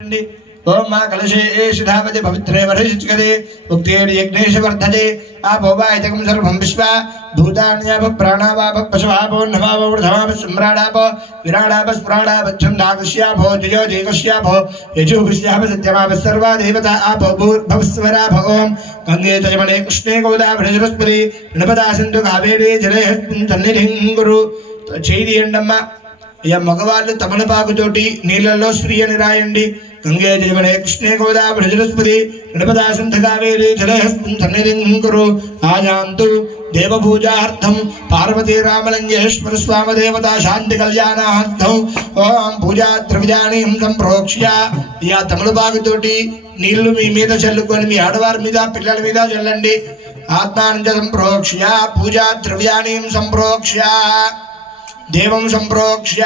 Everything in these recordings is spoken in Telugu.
ओम मा कलशेष धावते पवित्रे वर्षिष्यते उक्तेन यज्ञेश वर्धते आपो वा इदं सर्वं विश्वा भूतान्याप प्राणावाप पशवापो नमाप वृधमाप सम्राडाप विराडाप स्मराडाप छन्दाकस्यापो जयोदेकस्यापो यजुःस्याप सत्यमाप सर्वा देवता आपो भूर्भुवस्वराप ओम गंगे च यमुने कृष्णे गोदावरी सरस्वती नर्मदा सिन्धु कावेरी जलेऽस्मिन् सन्निधिं कुरु చేయండమ్మా అయ్యా మగవాళ్ళు తమలపాకుతోటి నీళ్ళల్లో స్త్రీ అని రాయండి గంగే జయమనే కృష్ణే గోదావరి సరస్వతి నర్మదా సింధు కావేరీ జలేऽస్మిन् సన్నిధిం కురు ఆయాంతు దేవపూజార్థం పార్వతీ రామలింగేశ్వర స్వామి దేవతా శాంతి కళ్యాణార్థం ఓం పూజా ద్రవ్యాన్ని సంప్రోక్ష్య అయ్యా తమలపాకుతోటి నీళ్లు మీ మీద చల్లుకొని మీ ఆడవారి మీద పిల్లల మీద చల్లండి ఆత్మానంద సంప్రోక్ష్య పూజా ద్రవ్యాన్ని సంప్రోక్ష్య देवं संप्रोक्ष्य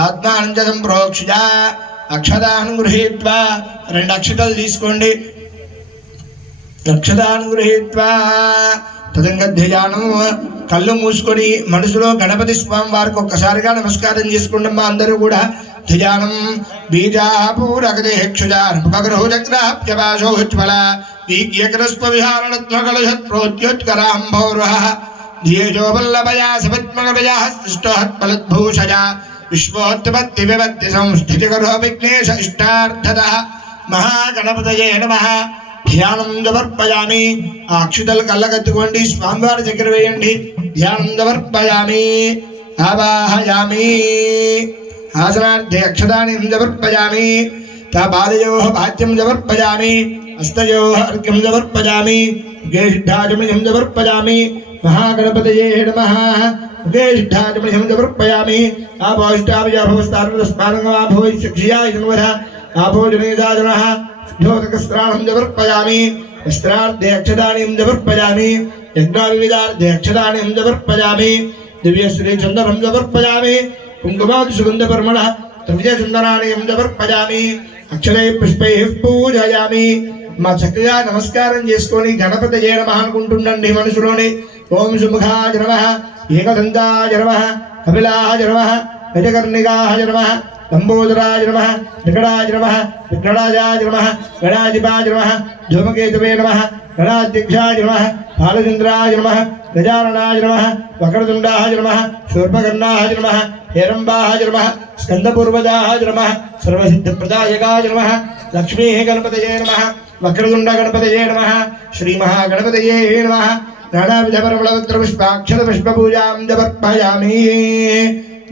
आत्मानंद संप्रोक्ष्य अक्षदान गृहीत्वा రెండు అక్షతలు తీసుకోండి అక్షదాन गृहीत्वा తదంగధ్యానం కళ్ళు మూసుకొని మనసులో గణపతి స్వామి వారికి ఒక్కసారిగా నమస్కారం చేసుకోండమ్మా అందరూ కూడా ధ్యానం బీజాపూరగదేక్షుజార్పగ్రహుజగ్రాప్యపాశోజ్వల వీగ్యగ్రస్పవిహారణత్మకలశత్ప్రోత్యోత్కరాంభోర్వః ధియేజో వల్లభయా సపద్మగజయः సృష్టోహత్పలద్భూషజా విశ్వోత్పత్తి విపత్తి సంస్థితికరో విఘ్నేశ ఇష్టార్థదః మహాగణపతయే నమః ధ్యానం సమర్పయామి అక్షతలు కళ్ళగత్తుకోండి స్వామివారి దగ్గర వేయండి ధ్యానం సమర్పయామి ఆవాహయామి आसनार्थे अक्षतानि समर्पयामि तापादयोः पाद्यं समर्पयामि हस्तयोः अर्घ्यं समर्पयामि गेष्ठाचमनिं समर्पयामि महागणपतये नमः गेष्ठाचमनिं समर्पयामि आपोष्टाभिजाभवस्तारस्मानङ्गमाभवैशक्षियाय नमः आपोजनेदाजनः शुद्धोदकस्त्राणं समर्पयामि वस्त्रार्थे अक्षतानि समर्पयामि यज्ञाविविधार्थे अक्षतानि समर्पयामि दिव्यश्रीचन्दनं समर्पयामि कुंकुमादि सुगंधपर्मण द्रव्यचंदनानि समर्पयामि अक्षरै पुष्पैः पूजयामि మా చక్కగా నమస్కారం చేసుకొని గణపతయే నమః అనుకుంటుండండి మనసులోనే ఓం సుముఖాయ నమః ఏకదంతాయ నమః కపిలాయ నమః గజకర్ణికాయ నమః లంబోదరాయ నమః వికటాయ నమః విఘ్నరాజాయ నమః గణాధిపాయ నమః ధూమకేతవే నమః గణాధ్యక్షాయ నమః బాలచంద్రాయ నమః గజాననాయ నమః వక్రతుండాయ నమః శూర్పకర్ణాయ నమః हेरंबाय नमः स्कंदपूर्वजाय नमः सर्वसिद्धप्रदायकाय नमः लक्ष्मी गणपतये नमः वक्रतुंड गणपतये नमः श्री महागणपतये नमः नानाविधपरमलवत्रपुष्पाक्षरपुष्पपूजां समर्पयामि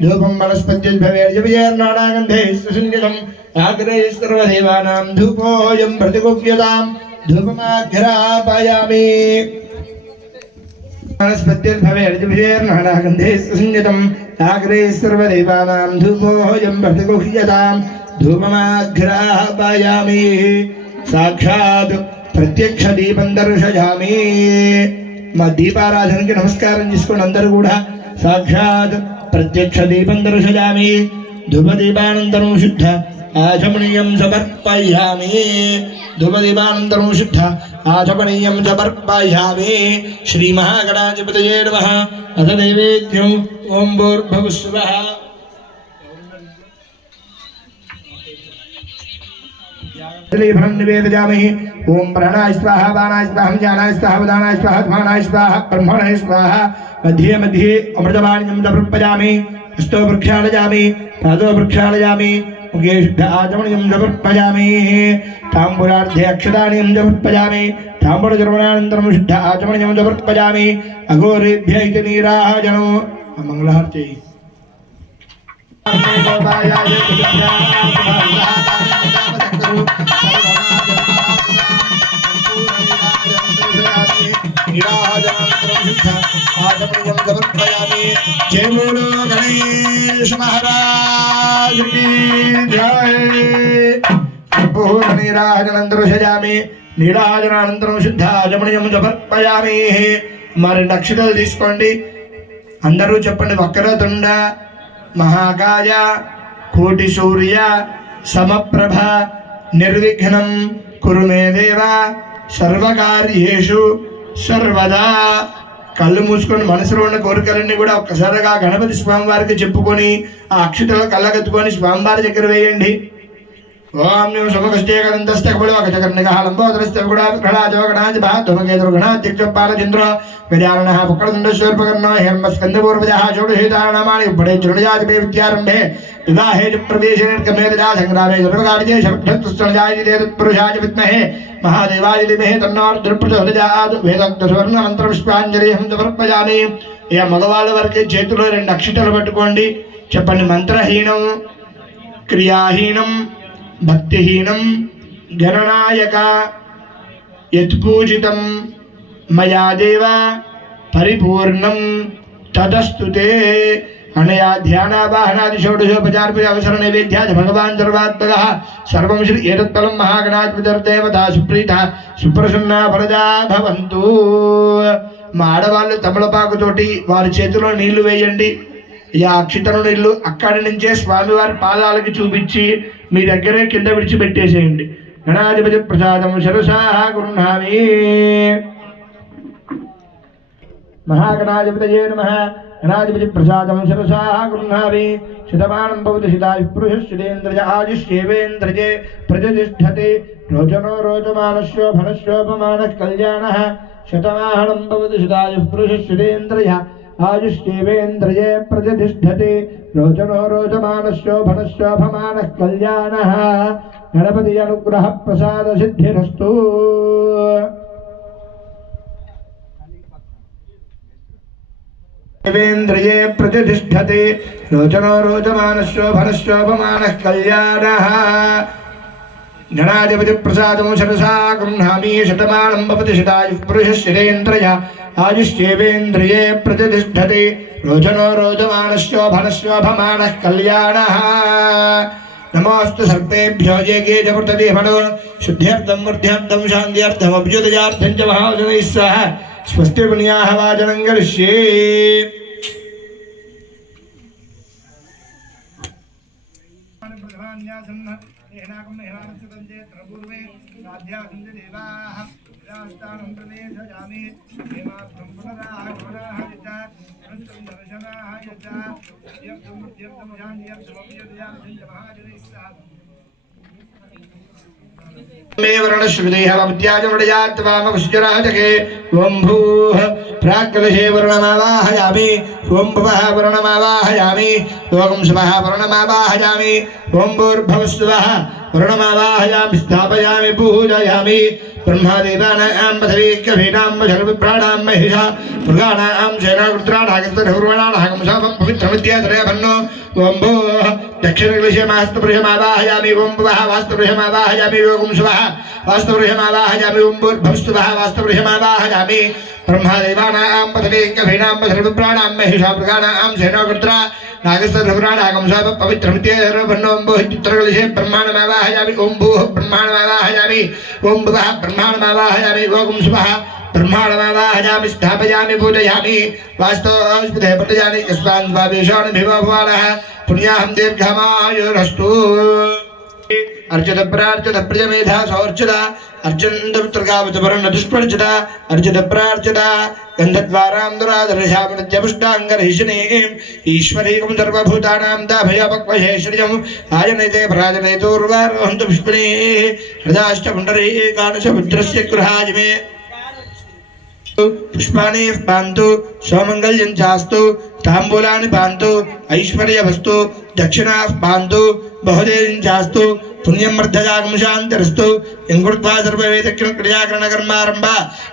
धूपं वनस्पतिर्भवेर्जविजयर्नानागन्धे सुसंयुतं आग्रे सर्वदेवानां धूपोऽयं प्रतिगुह्यतां धूपमाघ्रापयामि वनस्पतिर्भवेर्जविजयर्नानागन्धे सुसंयुतं आग्रे सर्वदेवानां धूपोऽयं प्रतिगुह्यतां धूपमाघ्रापयामि साक्षात् प्रत्यक्ष दीपं दर्शयामि మా దీపారాధనకి నమస్కారం చేసుకోండి అందరూ కూడా సాక్షాత్ ప్రత్యక్ష దీపం దర్శయామి ధూపదీపానంతరం శుద్ధ ఆచమనీయం సమర్పయామి ధూపదీపానంతరం శుద్ధ ఆచమనీయం సమర్పయామి శ్రీ మహాగణాధిపతయే నమః అథ నైవేద్యం ఓం భూర్భువస్సువః निवेदयामि ओम प्राणाय स्वाहा बाणाय स्वाहा ज्ञानाय स्वाहा वदानाय स्वाहा ध्मानाय स्वाहा ब्रह्मणाय स्वाहा मध्ये मध्ये अमृतवाण्यं समर्पयामि हस्तो प्रक्षालयामि पादो प्रक्षालयामि मुखे शुद्ध आचमनीयं समर्पयामि ताम्बूलार्धे अक्षतानि समर्पयामि ताम्बूलचर्वणानन्तरं शुद्ध आचमनीयं समर्पयामि अघोरेभ्य इति नीराजनो मंगलार्ति जय बोलो गणेश महाराज की जय। नीराजनानन्तरं सजामि नीराजनानन्तरं शुद्धाचमनीयं समर्पयामि మరి నక్షత్రాలు తీసుకోండి అందరూ చెప్పండి వక్రతుండ మహాకాయ కోటి సూర్య సమప్రభ నిర్విఘ్నం కురు మే దేవ సర్వకార్యేషు సర్వదా కళ్ళు మూసుకొని మనసులో ఉన్న కోరికలన్నీ కూడా ఒక్కసారిగా గణపతి స్వామివారికి చెప్పుకొని ఆ అక్షతలు కళ్ళగత్తుకొని స్వామివారి దగ్గర వేయండి. ఓం నమో సమకష్టే గణంతస్త కబళోకటకర్ణికః లంబోదరస్త గుడాగ్రహణాజో గణాధిపః ధూమకేతుర్ గణాధ్యక్షపాలచంద్ర గజాననః వక్రతుండశ్వర్పకర్ణో హేమస్కందపూర్వజः షోడశీతానామాని ఉపడే చృణజాతిపే విద్యారంభే వివాహే చ ప్రవేశే నిర్గమే తదా సంగ్రామే సర్వకార్యే శబ్దస్తుష్టజాయతే తత్పురుషాయ విద్మహే మహాదేవాయ ధీమహి తన్నోర్ధప్రచోదయాత్ వేదోక్త సువర్ణ మంత్ర పుష్పాంజలిహం సమర్పయామి. ఇక మగవాళ్ళ వరకే చేతిలో 2 అక్షతలు పట్టుకోండి. చెప్పండి. మంత్రహీనం, క్రియాహీనం, భక్తిహీనం, గణనాయక యత్పూజితం మయా దేవ పరిపూర్ణం తదస్తుతే. అనయా ధ్యానావాహనాది షోడశోపచారపూజ అవసర నైవేద్యాది భగవాన్ సర్వాత్మక సర్వం శ్రీ ఏతత్ఫలం మహాగణాధిపతిర్దేవత సుప్రీత సుప్రసన్నా వరదా భవంతు. మా ఆడవాళ్ళు తమలపాకుతోటి వారి చేతిలో నీళ్లు వేయండి. ఈ అక్షితల నీళ్లు అక్కడి నుంచే స్వామివారి పాదాలకి చూపించి మీ దగ్గరే కింద విడిచిపెట్టేసేయండి. గణాధిపతి ప్రసాదం శిరసా గృహామి. మహాగణాధిపతయే నమః. గణాధిపతి ప్రసాదం శిరసా గృహామి. శతమానం భవతి శతాయుః పురుషः శతేంద్రియ ఆయుష్యేవేంద్రియే ప్రతిష్టతే. రోచనో రోచమానశోభనశోభమానః కళ్యాణః. శతమానం భవతి శతాయుః పురుషः శతేంద్రియ ఆయుష్యేవేంద్రియే ప్రతిష్టతే. రోచనో రోచమానశోభనశోభమానః కళ్యాణః. గణపతి అనుగ్రహ ప్రసాద సిద్ధిరస్తు. దేవేంద్రియే ప్రతిష్టతే. రోచనో రోచమానశోభనశోభమానః కళ్యాణః. గణాధిపతి ప్రసాదం శిరసా గృహామి. శతమానం భవతి శతాయుః పురుషः శతేంద్రియ ఆయుష్యేవేంద్రియే ప్రతిష్టతే. రోచనో రోచమానశోభనశోభమానః కళ్యాణః. నమోస్తు సర్పేభ్యో ये के जपृतते फलो शुद्ध्यर्थं वृद्ध्यर्थं शान्त्यर्थं अभ्युदयार्थं च महाजनैः सह स्वस्ति पुण्याः वाचनं करिष्ये. वरुणश्रुतिहवद्याजमृडयात्वामपुष्यराजके ओं भूः प्राक्कलशे वरुणमावाहयामि. ओं भुवः वरुणमावाहयामि. ओं शुभः वरुणमावाहयामि. ओं भूर्भुवस्सुवः वरुणमावाहयामि. स्थापयामि पूजयामि. ब्रह्मादेवानां पृथिवीकवीनां सर्वप्राणां महिषा मृगाणां सेनाकृत्राणागस्तर्वर्णानागमसा पवित्रमिद्यात्रयभन्नो. ओं भूः दक्षिणकृषमास्तपुरुषमावाहयामि. ओं भुवः वास्तपुरुषमावाहयामि. ओं शुभः वास्तपुरुषमावाहयामि. ओं भूर्भुवस्सुवः वास्तपुरुषमावाहयामि. ब्रह्मादेवानां पृथिवीकवीनां सर्वप्राणां महिषा मृगाणां सेनाकृत्रा नागस्तर्वर्णानागमसा पवित्रमिद्यात्रयभन्नो. ओं भूः चित्रकलशे ब्रह्माण्डमावाहयामि. ओं भूः ब्रह्माण्डमावाहयामि. ओं भुवः ब्रह्माण्डमावाहयामि. ओं शुभः ब्रह्माण्डमावाहयामि. स्थापयामि पूजयामि. वास्तवस्पदे पटयामि. यस्मान् स्वावेशान् भिवभवानः पुण्याहं दीर्घमायुरस्तु. अर्चित प्रार्चित प्रजमेधा सौर्चित अर्चन्दपुत्रकावचपरन्नदुष्पर्चित अर्चित प्रार्चित गन्धद्वारां दुरादर्शामनत्यपुष्टाङ्गरहिषिणीम् ईश्वरीकं सर्वभूतानां दाभयपक्वशे श्रियं आजनैते पराजनैतोर्वारोहन्तु पुष्पिणे हृदाष्टपुण्डरीकादशपुत्रस्य गृहाय मे. पुष्पाणि पान्तु सौमङ्गल्यं चास्तु ताम्बूलानि पान्तु ऐश्वर्यवस्तु दक्षिणाः पान्तु बहुदेवीं चास्तु पुण्यं वर्धयागं शान्तिरस्तु. यङ्कृत्वा सर्ववेदक्रियाकरणकर्मारम्भ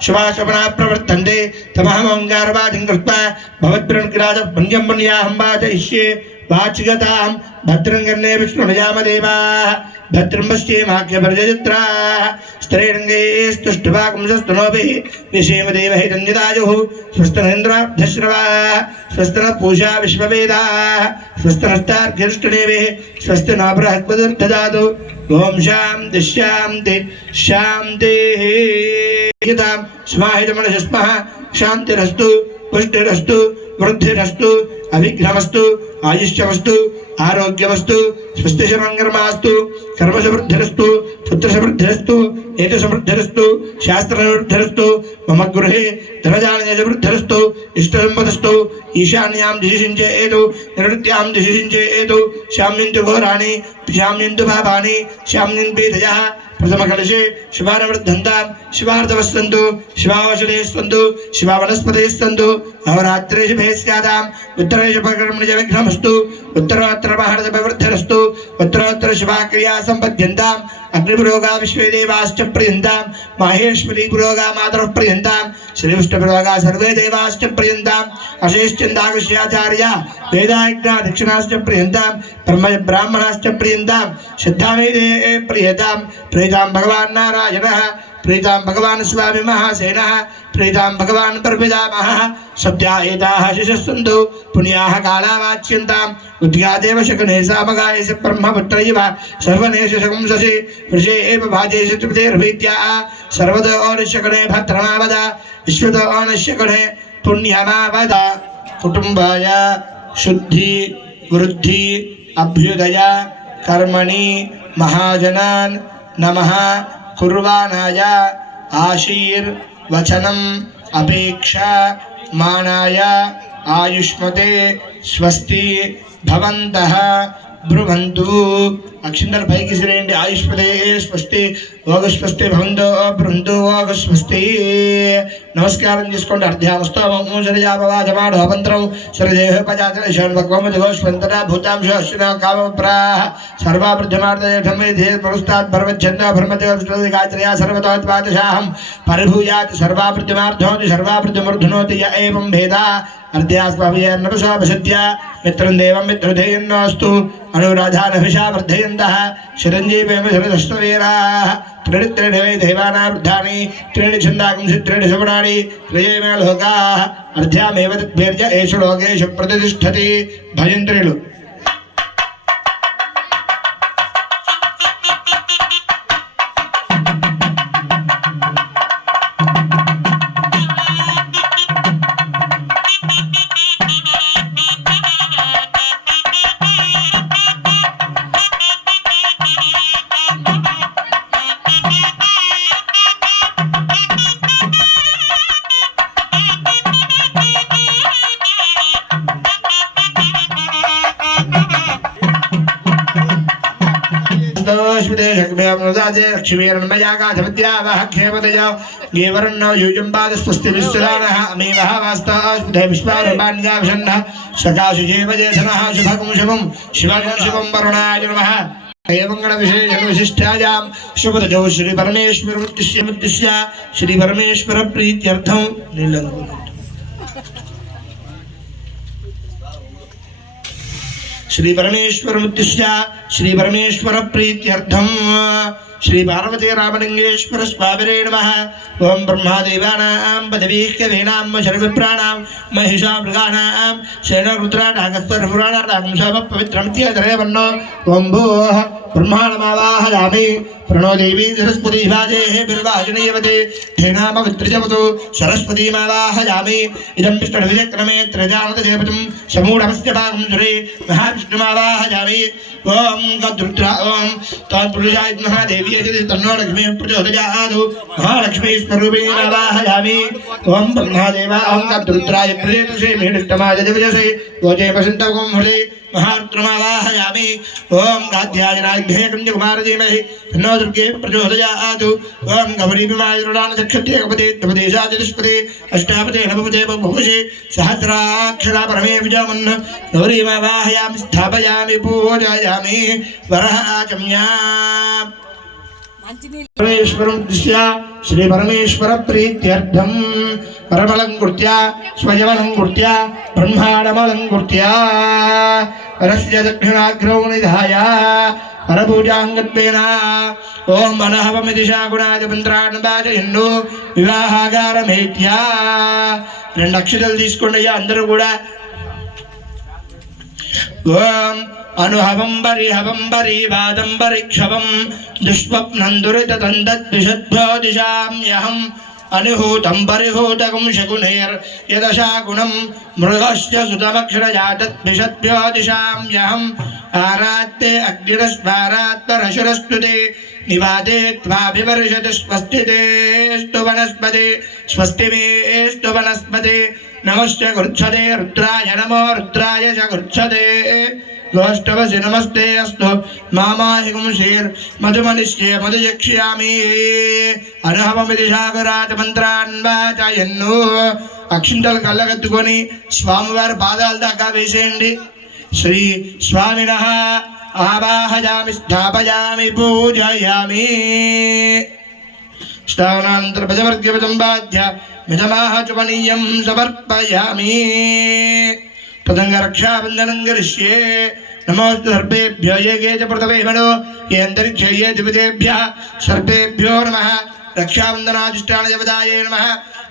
शुभाशुभनाः प्रवर्तन्ते तमहमोङ्कारवादिं कृत्वा भवद्भिर्निराजः पुण्यं पुण्याहं वाचयिष्ये. वाचिगतां भद्रं कर्णे विष्णुर्यामदेवाः भद्रं पश्येमाख्यपर्जयत्राः स्त्रीरङ्गे स्तुष्टुवाकुंसस्तनोभिः विषेमदेवहि तन्यदायुः. स्वस्तनेन्द्राब्धश्रवाः स्वस्तनः पूषा विश्ववेदाः स्वस्तनस्तार्घ्यष्टदेवेः स्वस्ति न बृहस्पतिर्दधातु. ओं शान्ति शान्ति शान्तिः. यतां समाहितमनसस्मः शान्तिरस्तु पुष्टिरस्तु वृद्धिरस्तु अभिघ्नमस्तु आयुष्यमस्तु ఆరోగ్యమస్తు స్వస్తి శర్మంకర్మాస్తు కర్మ సమృద్ధిరస్తు పుత్ర సమృద్ధిరస్తు ఏత సమృద్ధిరస్తు శాస్త్ర సమృద్ధిరస్తు మమ గృహే ధనజాన సమృద్ధిరస్తు ఇష్ట సంపదస్తు ఈశాన్యాం దిశించే ఏతు నివృత్యాం దిశించే ఏతు శామ్యంతు ఘోరాణి శామ్యంతు పాపాని శామ్యంతేజయః प्रथम कलशे शिवानवृद्धन्तां शिवार्धवस्तन्तु शिवावशदे स्तन्तु शिवावनस्पते स्तन्तु अहोरात्रे शुभे स्यादाम् उत्तरेषु उपकर्मणि च विघ्नमस्तु उत्तरोत्तर महारथविवृद्धिरस्तु उत्तरोत्तर शुभाक्रिया सम्पद्यन्ताम् अग्निपुरोगा विश्वे देवाश्च प्रियन्तां माहेश्वरी पुरोगा मातरः प्रियन्तां श्रीविष्णुपुरोगा सर्वे देवाश्च प्रियन्ताम् अशेश्चन्दागस्याचार्या वेदायज्ञा दक्षिणाश्च प्रियन्तां ब्राह्मणाश्च प्रियन्तां श्रद्धामेदे प्रियतां प्रीतां भगवान् नारायणः प्रीतां भगवान् स्वामी महासेनः प्रीतां भगवान् प्रपितामहः सत्या एताः शिशस्सन्तु पुण्याः कालावाच्यन्ताम् उद्गादेव शकने सामगायस ब्रह्मपुत्र इव सर्वनेश शकुंससि वृषे एव भाजेश त्रिपतेर्भीत्याः सर्वतो ओनश्यकणे भद्रमावद विश्वतो ओनश्यकणे पुण्यमावद कुटुम्बाय शुद्धि वृद्धि अभ्युदय कर्मणि महाजनान् नमः कुर्वाणाय आशीर्वचनम् अपेक्षा मानाय आयुष्मते स्वस्ति भवन्तः ब्रुवन्तु अक्षिंदर पैकी श्रेणी आयुष्मते स्वस्ति ओगस्वस्ति भवन्तो ब्रुवन्तु ओगस्वस्ति नमस्कारं చేసుకోండి అర్ధ్యామస్తమము శరజాపవాజమాఢ మంత్రం శరదేహపజాతన శర్వకమదగోష్వంతర భూతాంశ అశ్విన కామప్రాహ సర్వాబృద్ధమార్దయధమే పురస్తాత్ భర్వచ్ఛంద భర్మతే గాత్రయా సర్వతోత్పాదశాహం పరిభూయాత్ సర్వాబృద్ధమార్ధోతి సర్వాబృద్ధమూర్ధనోతి య ఏవం భేదా अर्ध्यास्पव्यर्नपशोपसद्य मित्रं देवं मित्रधेयन्नोऽस्तु अनुराधानभिषा वर्धयन्तः चिरञ्जीवेम शरदस्तवीराः त्रिणि देवानावृद्धानि त्रीणि छन्दागुंसि त्रीणि सगुणानि त्रयेमे लोकाः अर्ध्यामेव तद्भेर्य एषु लोकेषु प्रतिष्ठति भजन्त्रिलु विशिष्टायां शुभदजौ श्री परमेश्वर श्री परमेश्वर प्रीत्यर्थं श्री परमेश्वर मुद्दिश्य श्री परमेश्वर प्रीत्यर्थम श्री पार्वती रामलिंगेश्वर स्वामिने नमः। ओम ब्रह्मादेवानां पदवीकवीनां शर्विप्राणां महिषा मृगाणां सेनरुद्राणागस्वरपुराणानां पवित्रमित्यधरेवन्नो ओम भूः ब्रह्माणमावाहयामि प्रणो देवी सरस्वती भाजेः बिर्वाजनीयवते धेनाम वित्रजवतु सरस्वतीमावाहयामि इदं विष्णुविजक्रमे त्रजानतदेवतं समूढमस्य भागं सुरे महाविष्णुमावाहयामि ओम गद्रुद्रा ओम तत्पुरुषाय महादेवी तन्नो लक्ष्मी प्रचोदयातु महालक्ष्मी स्वरूपिणीमावाहयामि ओम ब्रह्मदेवा ओम गद्रुद्राय प्रेतसे मेढष्टमाय दिवजसे गोजे वसन्तगों हरे महारुद्रमावाहयामि ओम गाध्यायनाभ्ये कन्याकुमारधीमहि तन्नो दुर्गे प्रचोदयातु ओम गौरीमायुर्डानचक्षत्रेकपदे त्वदेशादिष्पदे अष्टापदे नवपदे बहुवशे सहस्राक्षरा परमे विजयमन् गौरीमावाहयामि स्थापयामि पूजयामि वरहाचम्या परमेश्वरं दिश्य श्री परमेश्वर प्रीत्यर्थं परमलं कृत्य स्वयवनं कृत्य ब्रह्माण्डमलं कृत्य परस्य दक्षिणाग्रौ निधाय परपूजाङ्गत्वेन ओम मनहवमिति शाकुणाय मंत्रान् वाचयन्नु विवाहागारमेत्य రెండు అక్షరాలు తీసుకోండి అయ్యా అందరూ కూడా ఓం అనుహవంబరి హవంబరి వాదంబరి క్షవం దుష్స్వప్నం దురితదందద్విషద్భ్యో దిశామ్యహం అనుహూతం పరిహూతకం శకునేర్ యదశాకుణం మృగస్య సుతమక్షరజాతద్విషద్భ్యో దిశామ్యహం आरात्ते अग्निरस्वारात्मरशुरस्तुते निवाते त्वाभिवर्षति स्वस्तितेस्तु वनस्पति स्वस्ति मेस्तु वनस्पति नमश्च गुरुच्छते रुद्राय नमो रुद्राय च गुरुच्छते गोष्ठवसि नमस्ते अस्तु मामाहिगुंशीर् मधुमनिष्ये मधुयक्ष्यामि అనుహవమిది సాగరాత మంత్రాన్ వాచయన్ను అక్షింతలు కళ్ళగత్తుకొని స్వామివారి పాదాల దాకా వేసేయండి. శ్రీ స్వామినః ఆవాహయామి స్థాపయామి పూజయామి. స్థానానంతర భజవర్గ్యపదం బాధ్య మిదమాహ చుమనీయం సమర్పయామి. తదంగ రక్షాబంధనం కరిష్యే. నమోస్తు సర్వేభ్యో ఏ చ ప్రథమేమనో ఏ అంతరిక్షే దివిజేభ్యః సర్వేభ్యో నమః. రక్షాబంధనాధిష్టాన దేవతాయే నమః.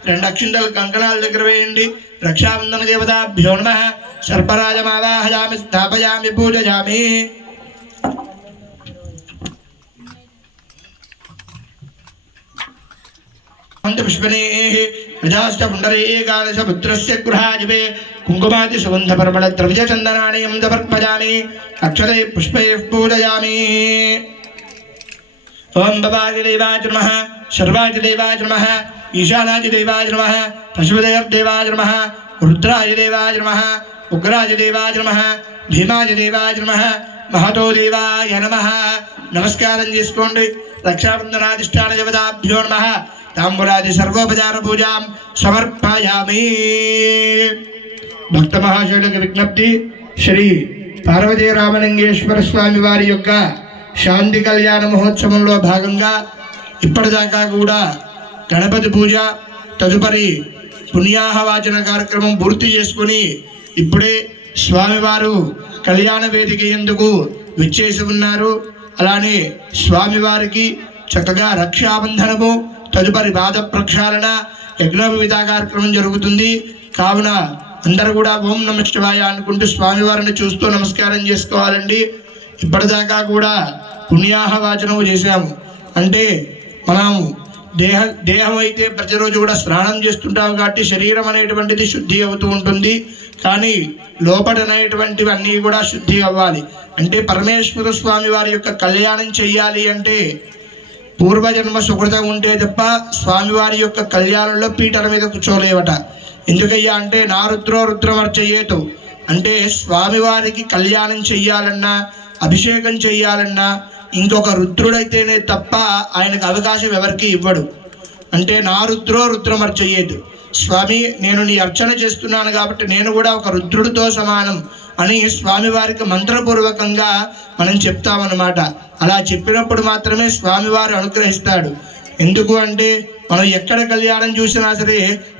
2 అక్షింతలు కంకణాల దగ్గర వేయండి. రక్షాబంధన దేవతాభ్యో నమః. సర్పరాజమావాహయామి స్థాపయామి పూజయామి. पुष्पनेः प्रजाश्च पुण्डरीकादश पुत्रस्य गृहाजिवे कुङ्कुमादि सुगन्धपर्मण द्रव्यचन्दनानि समर्पयामि. अक्षरे पुष्पैः पूजयामि. ओं भवादिदेवाय नमः. सर्वादिदेवाय नमः. ईशानादिदेवाय नमः. पशुदेवदेवाय नमः. रुद्रादिदेवाय नमः. उग्रादिदेवाय नमः. भीमादिदेवाय नमः. महतो देवाय नमः. నమస్కారం చేసుకోండి. రక్షాబంధనాధిష్టాన దేవతాభ్యో నమః. తాంబూలాది సర్వోపచార పూజాం సమర్పయామి. భక్త మహాశయులకు విజ్ఞప్తి. శ్రీ పార్వతీ రామలింగేశ్వర స్వామి వారి యొక్క శాంతి కళ్యాణ మహోత్సవంలో భాగంగా ఇప్పటిదాకా కూడా గణపతి పూజ, తదుపరి పుణ్యాహవాచన కార్యక్రమం పూర్తి చేసుకుని ఇప్పుడే స్వామివారు కళ్యాణ వేదిక ఎందుకు విచ్చేసి ఉన్నారు. అలానే స్వామివారికి చక్కగా రక్షాబంధనము, తదుపరి బాధ ప్రక్షాళన, యజ్ఞోపవీత కార్యక్రమం జరుగుతుంది. కావున అందరూ కూడా ఓం నమః శివాయ అనుకుంటూ స్వామివారిని చూస్తూ నమస్కారం చేసుకోవాలండి. ఇప్పటిదాకా కూడా పుణ్యాహవాచనం చేశాము. అంటే మనం దేహం అయితే ప్రతిరోజు కూడా స్నానం చేస్తుంటాం కాబట్టి శరీరం అనేటువంటిది శుద్ధి అవుతూ ఉంటుంది. కానీ లోపడనేటువంటివి అన్నీ కూడా శుద్ధి అవ్వాలి. అంటే పరమేశ్వర స్వామి వారి యొక్క కళ్యాణం చెయ్యాలి అంటే పూర్వజన్మ సుకృతం ఉంటే తప్ప స్వామివారి యొక్క కళ్యాణంలో పీటల మీద కూర్చోలేవట. ఎందుకయ్యా అంటే నా రుద్రో రుద్రమర్చయేతు అంటే స్వామివారికి కళ్యాణం చెయ్యాలన్నా, అభిషేకం చెయ్యాలన్నా ఇంకొక రుద్రుడైతేనే తప్ప ఆయనకు అవకాశం ఎవరికి ఇవ్వడు. అంటే నా రుద్రో రుద్రమర్చయేతు, స్వామి నేను నీ అర్చన చేస్తున్నాను కాబట్టి నేను కూడా ఒక రుద్రుడితో సమానం అని స్వామివారికి మంత్రపూర్వకంగా మనం చెప్తామన్నమాట. అలా చెప్పినప్పుడు మాత్రమే స్వామివారు అనుగ్రహిస్తాడు. ఎందుకు అంటే మనం ఎక్కడ కళ్యాణం చూసినా సరే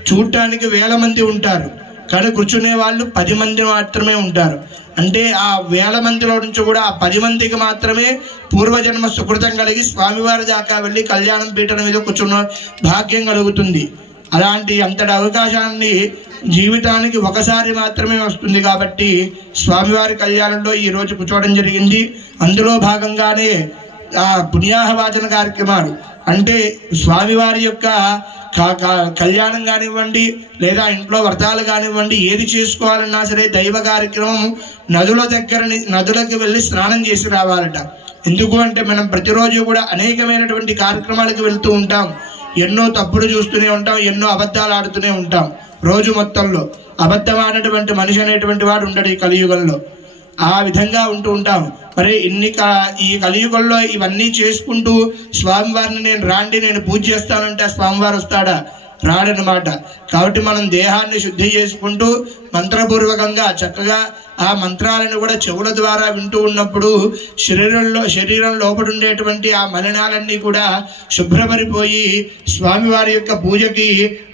చూడటానికి 1000 మంది ఉంటారు, కానీ కూర్చునే వాళ్ళు 10 మంది మాత్రమే ఉంటారు. అంటే ఆ 1000 మందిలో నుంచి కూడా ఆ 10 మందికి మాత్రమే పూర్వజన్మ సుకృతం కలిగి స్వామివారి దాకా వెళ్ళి కళ్యాణం పీఠల మీద కూర్చున్న భాగ్యం కలుగుతుంది. అలాంటి అంతటి అవకాశాన్ని జీవితానికి ఒకసారి మాత్రమే వస్తుంది. కాబట్టి స్వామివారి కళ్యాణంలో ఈరోజు కూర్చోవడం జరిగింది. అందులో భాగంగానే ఆ పుణ్యాహవాచన కార్యక్రమాలు అంటే స్వామివారి యొక్క కళ్యాణం కానివ్వండి, లేదా ఇంట్లో వ్రతాలు కానివ్వండి, ఏది చేసుకోవాలన్నా సరే దైవ కార్యక్రమం నదులకు వెళ్ళి స్నానం చేసి రావాలట. ఎందుకు అంటే మనం ప్రతిరోజు కూడా అనేకమైనటువంటి కార్యక్రమాలకు వెళ్తూ ఉంటాం, ఎన్నో తప్పులు చూస్తూనే ఉంటాం, ఎన్నో అబద్ధాలు ఆడుతూనే ఉంటాం. రోజు మొత్తంలో అబద్ధం ఆడినటువంటి మనిషి అనేటువంటి వాడు ఉండడు ఈ కలియుగంలో. ఆ విధంగా ఉంటూ ఉంటాం. మరి ఈ కలియుగంలో ఇవన్నీ చేసుకుంటూ స్వామివారిని నేను పూజ చేస్తానంటే స్వామివారు వస్తాడా? రాడనమాట. కాబట్టి మనం దేహాన్ని శుద్ధి చేసుకుంటూ మంత్రపూర్వకంగా చక్కగా ఆ మంత్రాలను కూడా చెవుల ద్వారా వింటూ ఉన్నప్పుడు శరీరం లోపల ఉండేటువంటి ఆ మలినాలన్నీ కూడా శుభ్రపడిపోయి స్వామివారి యొక్క పూజకి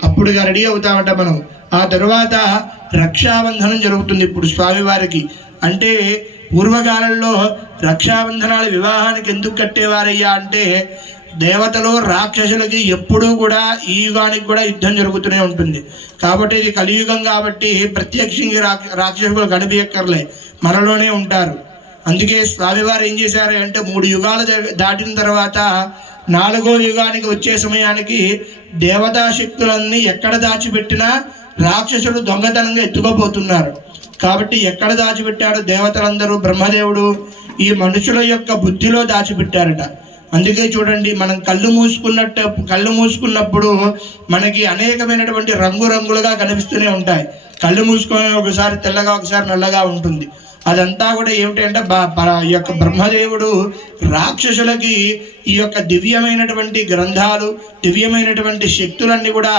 అప్పుడుగా రెడీ అవుతామట మనం. ఆ తరువాత రక్షాబంధనం జరుగుతుంది ఇప్పుడు స్వామివారికి. అంటే పూర్వకాలంలో రక్షాబంధనాలు వివాహానికి ఎందుకు కట్టేవారయ్యా అంటే దేవతలు రాక్షసులకి ఎప్పుడూ కూడా ఈ యుగానికి కూడా యుద్ధం జరుగుతూనే ఉంటుంది. కాబట్టి ఇది కలియుగం కాబట్టి ప్రత్యక్షంగా రాక్షసులు కనిపించక్కర్లే, మనలోనే ఉంటారు. అందుకే స్వామివారు ఏం చేశారు అంటే 3 యుగాలు దాటిన తర్వాత 4వ యుగానికి వచ్చే సమయానికి దేవతా శక్తులన్నీ ఎక్కడ దాచిపెట్టినా రాక్షసులు దొంగతనంగా ఎత్తుకోబోతున్నారు. కాబట్టి ఎక్కడ దాచిపెట్టాడు దేవతలందరూ, బ్రహ్మదేవుడు ఈ మనుషుల యొక్క బుద్ధిలో దాచిపెట్టారట. అందుకే చూడండి, మనం కళ్ళు మూసుకున్నప్పుడు మనకి అనేకమైనటువంటి రంగులుగా కనిపిస్తూనే ఉంటాయి. కళ్ళు మూసుకొని ఒకసారి తెల్లగా ఒకసారి నల్లగా ఉంటుంది. అదంతా కూడా ఏమిటంటే ఈ యొక్క బ్రహ్మదేవుడు రాక్షసులకి ఈ యొక్క దివ్యమైనటువంటి గ్రంథాలు, దివ్యమైనటువంటి శక్తులన్నీ కూడా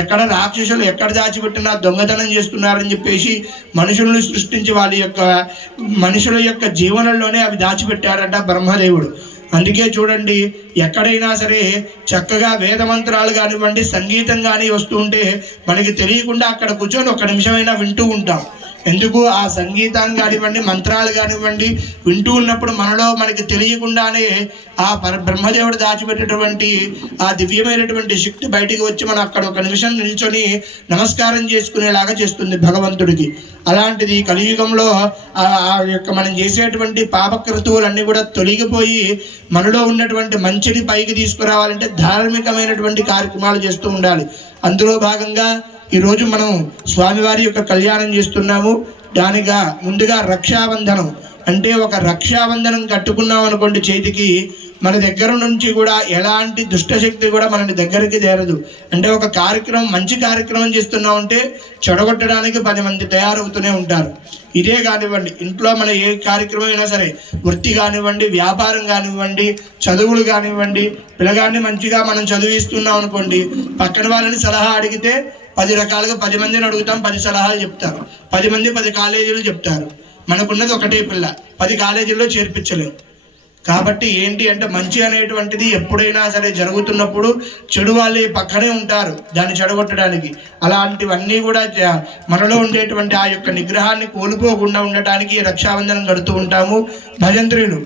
ఎక్కడ రాక్షసులు ఎక్కడ దాచిపెట్టినా దొంగతనం చేస్తున్నారని చెప్పేసి మనుషులను సృష్టించి మనుషుల యొక్క జీవనంలోనే అవి దాచిపెట్టారంట బ్రహ్మదేవుడు. అందుకే చూడండి, ఎక్కడైనా సరే చక్కగా వేదమంత్రాలు కానివ్వండి, సంగీతం కానీ వస్తూ ఉంటే మనకి తెలియకుండా అక్కడ కూర్చొని ఒక నిమిషమైనా వింటూ ఉంటాం. ఎందుకు? ఆ సంగీతాన్ని కానివ్వండి, మంత్రాలు కానివ్వండి వింటూ ఉన్నప్పుడు మనకి తెలియకుండానే ఆ బ్రహ్మదేవుడు దాచిపెట్టేటువంటి ఆ దివ్యమైనటువంటి శక్తి బయటికి వచ్చి మనం అక్కడ ఒక నిమిషం నిల్చొని నమస్కారం చేసుకునేలాగా చేస్తుంది భగవంతుడికి. అలాంటిది కలియుగంలో ఆ యొక్క మనం చేసేటువంటి పాపకృతువులన్నీ కూడా తొలగిపోయి మనలో ఉన్నటువంటి మంచిని పైకి తీసుకురావాలంటే ధార్మికమైనటువంటి కార్యక్రమాలు చేస్తూ ఉండాలి. అందులో భాగంగా ఈరోజు మనం స్వామివారి యొక్క కళ్యాణం చేస్తున్నాము. దానిగా ముందుగా రక్షాబంధనం అంటే ఒక రక్షాబంధనం కట్టుకున్నాం అనుకోండి చేతికి, మన దగ్గర నుంచి కూడా ఎలాంటి దుష్టశక్తి కూడా మన దగ్గరికి చేరదు. అంటే ఒక కార్యక్రమం, మంచి కార్యక్రమం చేస్తున్నామంటే చెడగొట్టడానికి 10 మంది తయారవుతూనే ఉంటారు. ఇదే కానివ్వండి, ఇంట్లో మన ఏ కార్యక్రమం అయినా సరే, వృత్తి కానివ్వండి, వ్యాపారం కానివ్వండి, చదువులు కానివ్వండి, పిల్లగాన్ని మంచిగా మనం చదివిస్తున్నాం అనుకోండి, పక్కన వాళ్ళని సలహా అడిగితే 10 రకాలుగా 10 మందిని అడుగుతాం, 10 సలహాలు చెప్తారు. 10 మంది 10 కాలేజీలు చెప్తారు. మనకున్నది ఒకటే పిల్ల, 10 కాలేజీల్లో చేర్పించలేము. కాబట్టి ఏంటి అంటే, మంచి అనేటువంటిది ఎప్పుడైనా సరే జరుగుతున్నప్పుడు చెడు వాళ్ళే పక్కనే ఉంటారు దాన్ని చెడగొట్టడానికి. అలాంటివన్నీ కూడా మనలో ఉండేటువంటి ఆ యొక్క నిగ్రహాన్ని కోల్పోకుండా ఉండటానికి రక్షాబంధనం కడుతూ ఉంటాము. భజంత్రులు